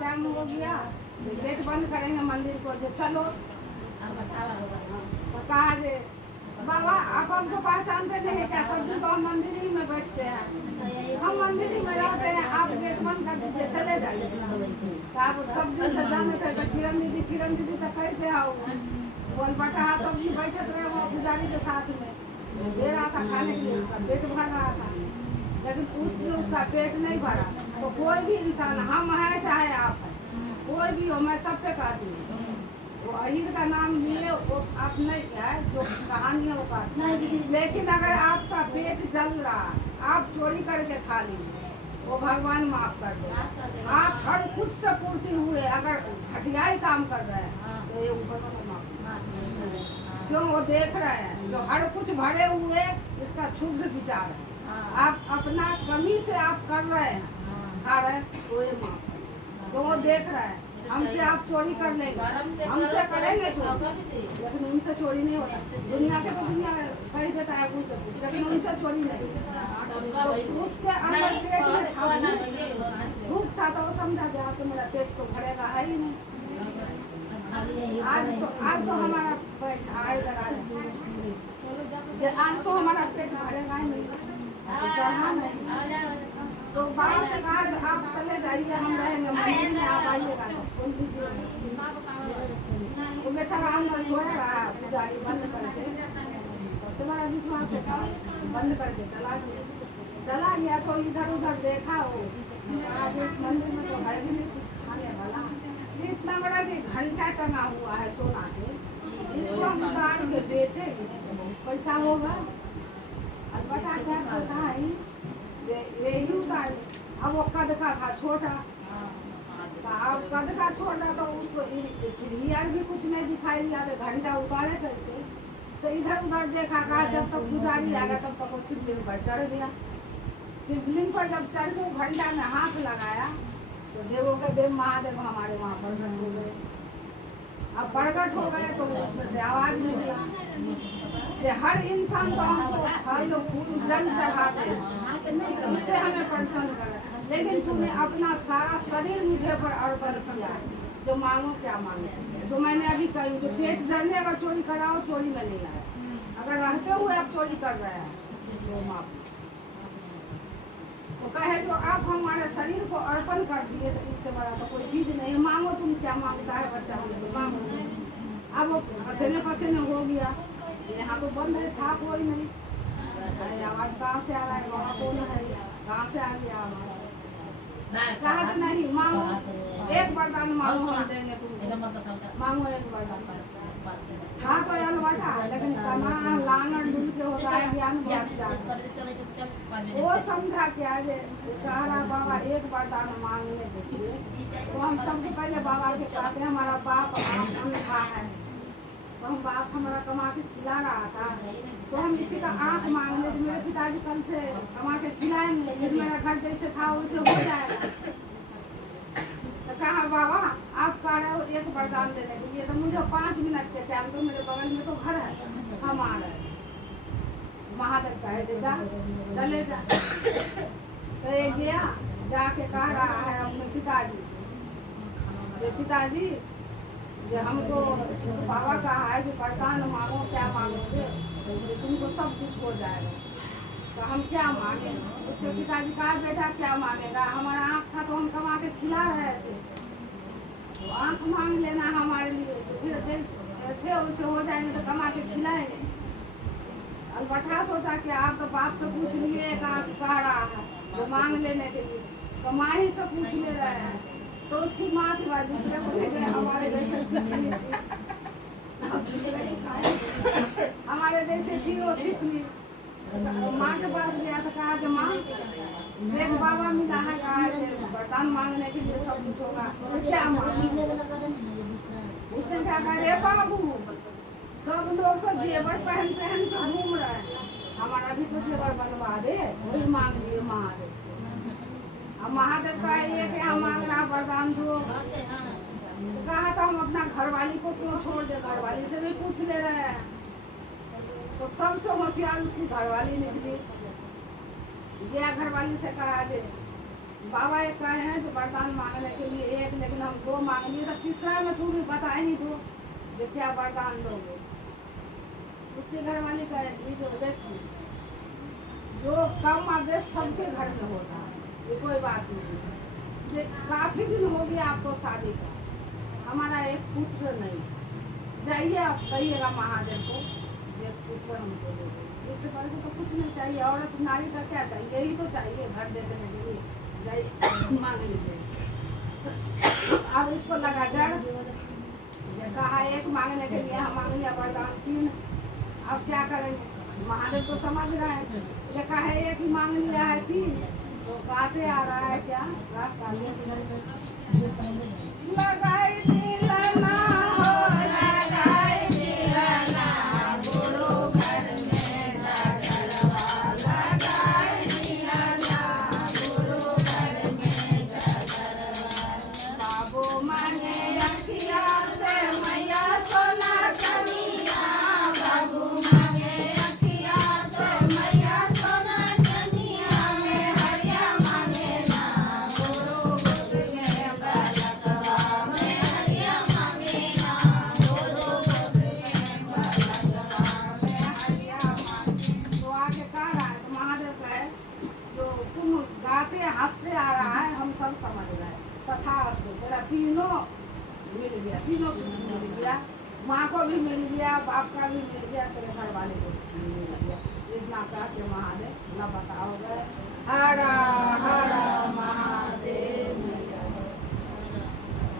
Time हो गया, gate बंद करेंगे मंदिर को, जो चलो तो कहा जे बाबा आप हमको पहचानते नहीं क्या, सब दिन तो हम मंदिर ही में बैठते हैं, हम मंदिर ही में रहते हैं, आप गेट बंद कर दीजिए चले जाइए। तो आप सब दिन से जाने थे तो किरण दीदी तो कहते आओ बोल बटा सब दिन बैठे रहे वो पुजारी के साथ में दे रहा था खाने के लिए, उसका पेट भर रहा था, लेकिन उसने उसका पेट नहीं भरा। तो कोई भी इंसान, हम है चाहे आप है, कोई भी हो, मैं सब पे कहती हूँ वो अहिर का नाम लिए वो आप नहीं क्या है, जो कहानी है वो कहती, लेकिन अगर आपका पेट जल रहा, आप चोरी करके खा लीजिए, वो भगवान माफ कर दे। आप हर कुछ से पूर्ति हुए अगर घटिया ही काम कर रहे हैं तो ये ऊपर वाला माफ, क्यों वो देख रहे हैं जो हर कुछ भरे हुए, इसका क्षुद्र विचार है, आप अपना कमी से आप कर रहे हैं, खा रहे हैं, तो ये माफ तो वो देख रहा है। हमसे आप चोरी कर लेंगे, हमसे करेंगे चोरी, लेकिन उनसे चोरी नहीं होता। दुनिया के तो दुनिया कह देता है उनसे, लेकिन उनसे चोरी नहीं। तो उसके अंदर पेट में था भूख था तो वो समझा गया तो मेरा पेट को भरेगा है ही नहीं। आज तो हमारा पेट आएगा, आज तो हमारा पेट भरेगा ही नहीं, चढ़ा नहीं। तो बाबा से कहा आप चले जाइए, हम रहेंगे मंदिर में, आप आइएगा सुन लीजिए। वो बेचारा अंदर सोया रहा, पुजारी बंद करके, सबसे बड़ा विश्वास है, बंद करके चला गया। तो इधर उधर देखा वो, आज इस मंदिर में तो है भी नहीं कुछ खाने वाला, इतना बड़ा कि घंटा टंगा हुआ है सोना के, इसको हम उतार के बेचेंगे पैसा होगा। अब बता क्या करता है रेही उतार, अब वो कद का था छोटा, अब कद का छोटा तो उसको सीढ़ियाँ भी कुछ नहीं दिखाई दिया, तो घंटा उतारे कैसे। तो इधर उधर देखा, कहा जब तक पुजारी आ गया तब तक वो शिवलिंग पर चढ़ गया। शिवलिंग पर जब चढ़ के घंटा में हाथ लगाया तो देवों के देव महादेव हमारे वहाँ प्रकट हो गए। अब प्रकट हो गए तो उसमें से आवाज निकला, हर इंसान को हमको फल फूल जल चढ़ाते हैं, उससे हमें प्रसन्न कर, लेकिन तूने अपना सारा शरीर मुझे पर अर्पण किया, जो मांगो क्या मांगो। जो मैंने अभी कही, जो पेट जलने अगर चोरी कराओ चोरी में नहीं आए, अगर रहते हुए आप चोरी कर रहे हैं तो माफ। तो कहे जो आप हमारे शरीर को अर्पण कर दिए तो इससे बड़ा तो कोई चीज नहीं है, मांगो तुम क्या मांगता है बच्चा, हमसे मांगो। अब वो पसीने पसीने हो गया, यहाँ तो बंद है, था कोई नहीं, आवाज कहाँ से आ रहा है, वहाँ कौन है, कहाँ से आ गया आवाज। कहा तो नहीं मांगो, एक वरदान मांगो हम देंगे तुमको, मांगो एक वरदान। था तो अलवाटा, लेकिन कमा लाना डूब के होता है ज्ञान बढ़ जाता है। वो समझा क्या जे कह रहा बाबा एक वरदान मांगने देते, तो हम सबसे पहले बाबा के कहते हैं हमारा बाप अंधा है, तो हम बाप हमारा कमा के खिला रहा था, तो हम इसी का आँख मांग ले। मेरे पिताजी कल से कमा के खिलाएंगे, लेकिन मेरा घर जैसे था वैसे हो जाएगा। तो कहा बाबा आप कह रहे हो एक वरदान देने के लिए, तो मुझे 5 मिनट के टाइम तो मेरे बगल में तो घर है, हम आ रहे महादेव कहे जा चले जा। तो ये गया जाके कह रहा है अपने पिताजी से, पिताजी जो हमको बाबा कहा है कि वरदान मांगो, क्या मांगोगे, तुमको सब कुछ हो जाएगा, तो हम क्या मांगे। उसके पिताजी कहा बेटा क्या मांगेगा, हमारा आँख था तो हम कमा के खिला रहे थे, तो आँख मांग लेना हमारे लिए, तो फिर जैसे थे वैसे हो जाएंगे तो कमा के खिलाएंगे। अलबठा सोचा कि आप तो बाप से पूछ लिए, कह रहा है जो मांग लेने के लिए, तो माँ ही से पूछ ले रहे हैं, तो उसकी माँ थी भाई दूसरे को ले गए, हमारे जैसे सीख ली हमारे जैसे थी वो सीख ली। माँ के पास गया तो कहा जो माँ एक बाबा मिला है, कहा वरदान मांगने के लिए सब कुछ होगा, तो क्या मांगे। उसने क्या कहा बाबू सब लोग तो जेवर पहन पहन के घूम रहे हैं, हमारा भी तो जेवर बनवा दे, वही मांग लिए महादेव से। अब महादेव का ये कि हम मांग रहा वरदान दो, तो कहा था हम अपना घरवाली को क्यों छोड़ दे, घरवाली से भी पूछ ले रहे हैं। तो सबसे होशियार उसकी घरवाली निकली, गया घरवाली से कहा जे बाबा एक कहे हैं जो वरदान मांगने के लिए एक, लेकिन हम 2 मांग लिए, तो तीसरा में तू भी बता ही दो जो क्या वरदान लोगे। उसके घर वाले कहे जो देखिए जो कम आदेश सबके घर में होता है, ये कोई बात नहीं है। ये काफी दिन हो गया आपको शादी का, हमारा एक पुत्र नहीं, जाइए आप कहिएगा महादेव को ये पुत्र हमको दे दो। इससे बढ़ के तो कुछ नहीं चाहिए। औरत नारी का क्या चाहिए, यही तो चाहिए घर देखने के लिए, जाइए मांग लीजिए। अब इसको लगा डर, ये कहा एक मांगने के लिए हम मांग लिया वरदान 3, अब क्या करेंगे। महादेव तो समझ रहे हैं, देखा है एक ही मांग लिया है 3, तो कहाँ से आ रहा है क्या रास्ता लगाई दिलना हो, लगाई दिलना गुरु घर में जगरवा, लगाई दिलना गुरु घर में जगरवा। बाबू मांगे अखिया से मैया सोना कनिया, बाबू मांगे अखिया से मैया सोना कनिया, में हरिया मांगे ना गुरु गोद में बलकवा, में हरिया मांगे ना गुरु गोद में बलकवा, में हरिया मांगे। तो आगे कह रहा है तो महादेव कहे जो तुम गाते हंसते आ रहा है हम सब समझ रहे, तथास्तु तेरा तीनों मिल गया, तीनों सुख मिल गया, माँ को भी मिल गया, बाप का भी मिल गया, तेरे घर वाले को भी मिल गया। इतना कह के महादेव न बताओगे। हर हर महादेव।